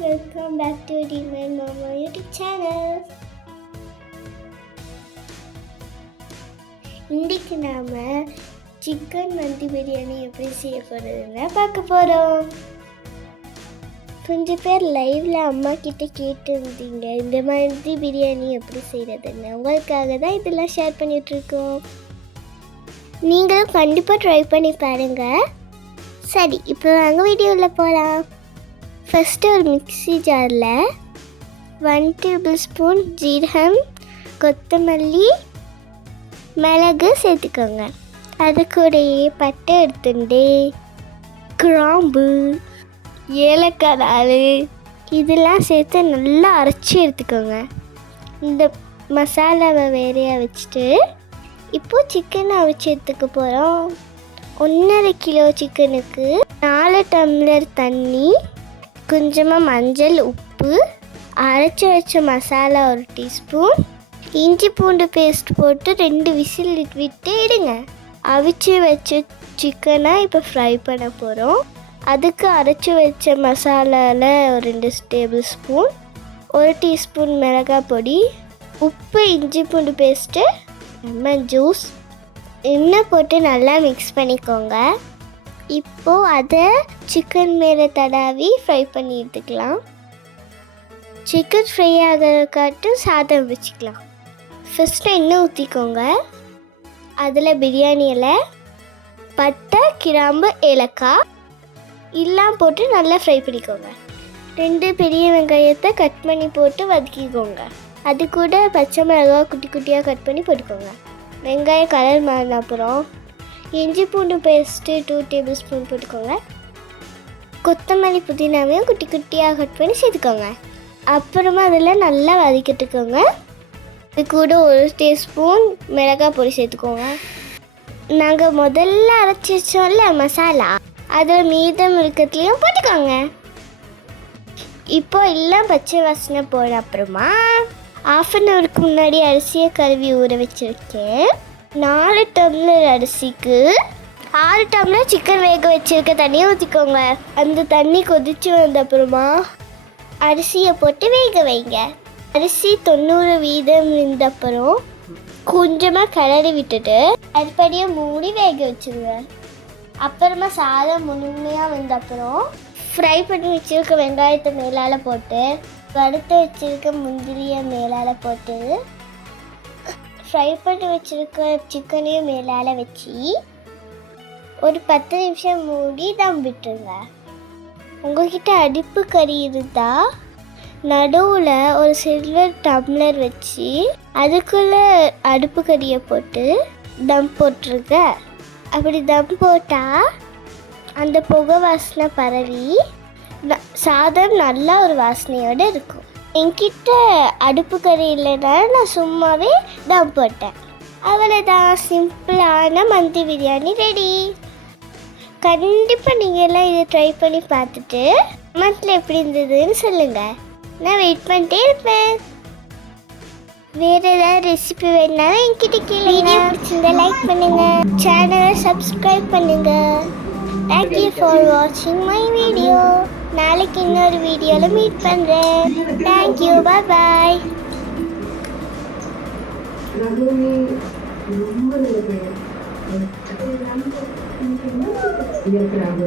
welcome back to Demon Mama YouTube channel இன்றைக்கு நாம் chicken மந்தி பிரியாணி எப்படி செய்ய போகிறதுன்னு பார்க்க போகிறோம் கொஞ்சம் பேர் லைவ்ல அம்மா கிட்ட கேட்டிருந்தீங்க இந்த மாதிரி பிரியாணி எப்படி செய்கிறதுன்னு உங்களுக்காக தான் இதெல்லாம் ஷேர் பண்ணிகிட்ருக்கோம் நீங்களும் கண்டிப்பாக ட்ரை பண்ணி பாருங்கள் சரி இப்போ வாங்க வீடியோவில் போகலாம் ஃபஸ்ட்டு ஒரு மிக்ஸி ஜாரில் ஒன் டேபிள் ஸ்பூன் ஜீரகம் கொத்தமல்லி மிளகு சேர்த்துக்கோங்க. அது கூடயே பட்டை எடுத்துட்டு கிராம்பு ஏலக்காய் நாள் இதெல்லாம் சேர்த்து நல்லா அரைச்சி எடுத்துக்கோங்க. இந்த மசாலாவை வேறையாக வச்சுட்டு இப்போது சிக்கன் அவிச்சு எடுத்துக்க போகிறோம் ஒன்றரை கிலோ சிக்கனுக்கு நாலு டம்ளர் தண்ணி கொஞ்சமாக மஞ்சள் உப்பு அரைச்சி வச்ச மசாலா ஒரு டீஸ்பூன் இஞ்சி பூண்டு பேஸ்ட் போட்டு ரெண்டு விசில் விட்டு இடுங்க அவிச்சு வச்ச சிக்கனை இப்போ ஃப்ரை பண்ண போகிறோம் அதுக்கு அரைச்சி வச்ச மசாலாவில் ஒரு ரெண்டு டேபிள் ஸ்பூன் ஒரு டீஸ்பூன் மிளகாய் பொடி உப்பு இஞ்சி பூண்டு பேஸ்ட்டு லெமன் ஜூஸ் எண்ணெய் போட்டு நல்லா மிக்ஸ் பண்ணிக்கோங்க. இப்போது அதை சிக்கன் மேலே தடாவி ஃப்ரை பண்ணி எடுத்துக்கலாம். சிக்கன் ஃப்ரை ஆகிறக்காட்டும் சாதம் வச்சுக்கலாம். ஃபஸ்ட்டு எண்ணெய் ஊற்றிக்கோங்க அதில் பிரியாணி இலை பட்டை கிராம்பு ஏலக்காய் எல்லாம் போட்டு நல்லா ஃப்ரை பண்ணிக்கோங்க. ரெண்டு பெரிய வெங்காயத்தை கட் பண்ணி போட்டு வதக்கிக்கோங்க. அது கூட பச்சை மிளகாய் குட்டி குட்டியாக கட் பண்ணி போட்டுக்கோங்க. வெங்காயம் கலர் மாறின அப்புறம் இஞ்சி பூண்டு பேஸ்ட்டு டூ டேபிள் ஸ்பூன் போட்டுக்கோங்க. கொத்தமல்லி புதினாவையும் குட்டி குட்டியாக கட் பண்ணி சேர்த்துக்கோங்க. அப்புறமா அதில் நல்லா வதக்கிட்டுக்கோங்க. இது கூட ஒரு டீஸ்பூன் மிளகாய் பொடி சேர்த்துக்கோங்க. நாங்கள் முதல்ல அரைச்சி வச்சோம்ல மசாலா அதில் மீதம் இருக்கிறதுலையும் போட்டுக்கோங்க. இப்போ எல்லாம் பச்சை வாசனை போன அப்புறமா ஆஃப் அன் ஹவருக்கு முன்னாடி அரிசியை கழுவி ஊற வச்சுருக்கேன். நாலு டம்ளர் அரிசிக்கு ஆறு டம்ளர் சிக்கன் வேக வச்சிருக்க தண்ணியை ஊற்றிக்கோங்க அந்த தண்ணி கொதிச்சு வந்த அப்புறமா அரிசியை போட்டு வேக வைங்க. அரிசி தொண்ணூறு வீதம் இருந்த அப்புறம் கொஞ்சமாக கிளறி விட்டுட்டு அதுபடியே மூடி வேக வச்சுருங்க. அப்புறமா சாதம் முழுமையாக வந்த அப்புறம் ஃப்ரை பண்ணி வச்சிருக்க வெங்காயத்தை மேலால் போட்டு வறுத்து வச்சிருக்க முந்திரியை மேலால் போட்டு ஃப்ரை பண்ணி வச்சுருக்க சிக்கனையும் மேலால் வச்சு ஒரு பத்து நிமிஷம் மூடி தம் விட்டுருங்க. உங்ககிட்ட அடுப்பு கறி இருந்தால் நடுவில் ஒரு சில்வர் டம்ளர் வச்சு அதுக்குள்ளே அடுப்பு கறியை போட்டு தம் போட்டுருங்க. அப்படி தம் போட்டால் அந்த புகை வாசனை பரவி சாதம் நல்லா ஒரு வாசனையோடு இருக்கும். என்கிட்ட அடுப்பு கறி இல்லைன்னா நான் சும்மாவே தம் போட்டேன். அவ்வளோதான் சிம்பிளான மந்தி பிரியாணி ரெடி கண்டிப்பாக நீங்கள் எல்லாம் இதை ட்ரை பண்ணி பார்த்துட்டு மந்தில் எப்படி இருந்ததுன்னு சொல்லுங்கள் நான் வெயிட் பண்ணிட்டே இருப்பேன். வேற ஏதாவது ரெசிபி வேணாலும் என்கிட்ட கீழே வீடியோ பிடிச்சிருந்தா லைக் பண்ணுங்க. சேனலை சப்ஸ்கிரைப் பண்ணுங்க. தேங்க்யூ ஃபார் வாட்சிங் மை வீடியோ நாளைக்கு இன்னொரு வீடியோவில் மீட் பண்ணுறேன் தேங்க்யூ பாய் பாய் ரகுவி இருக்கிறாங்க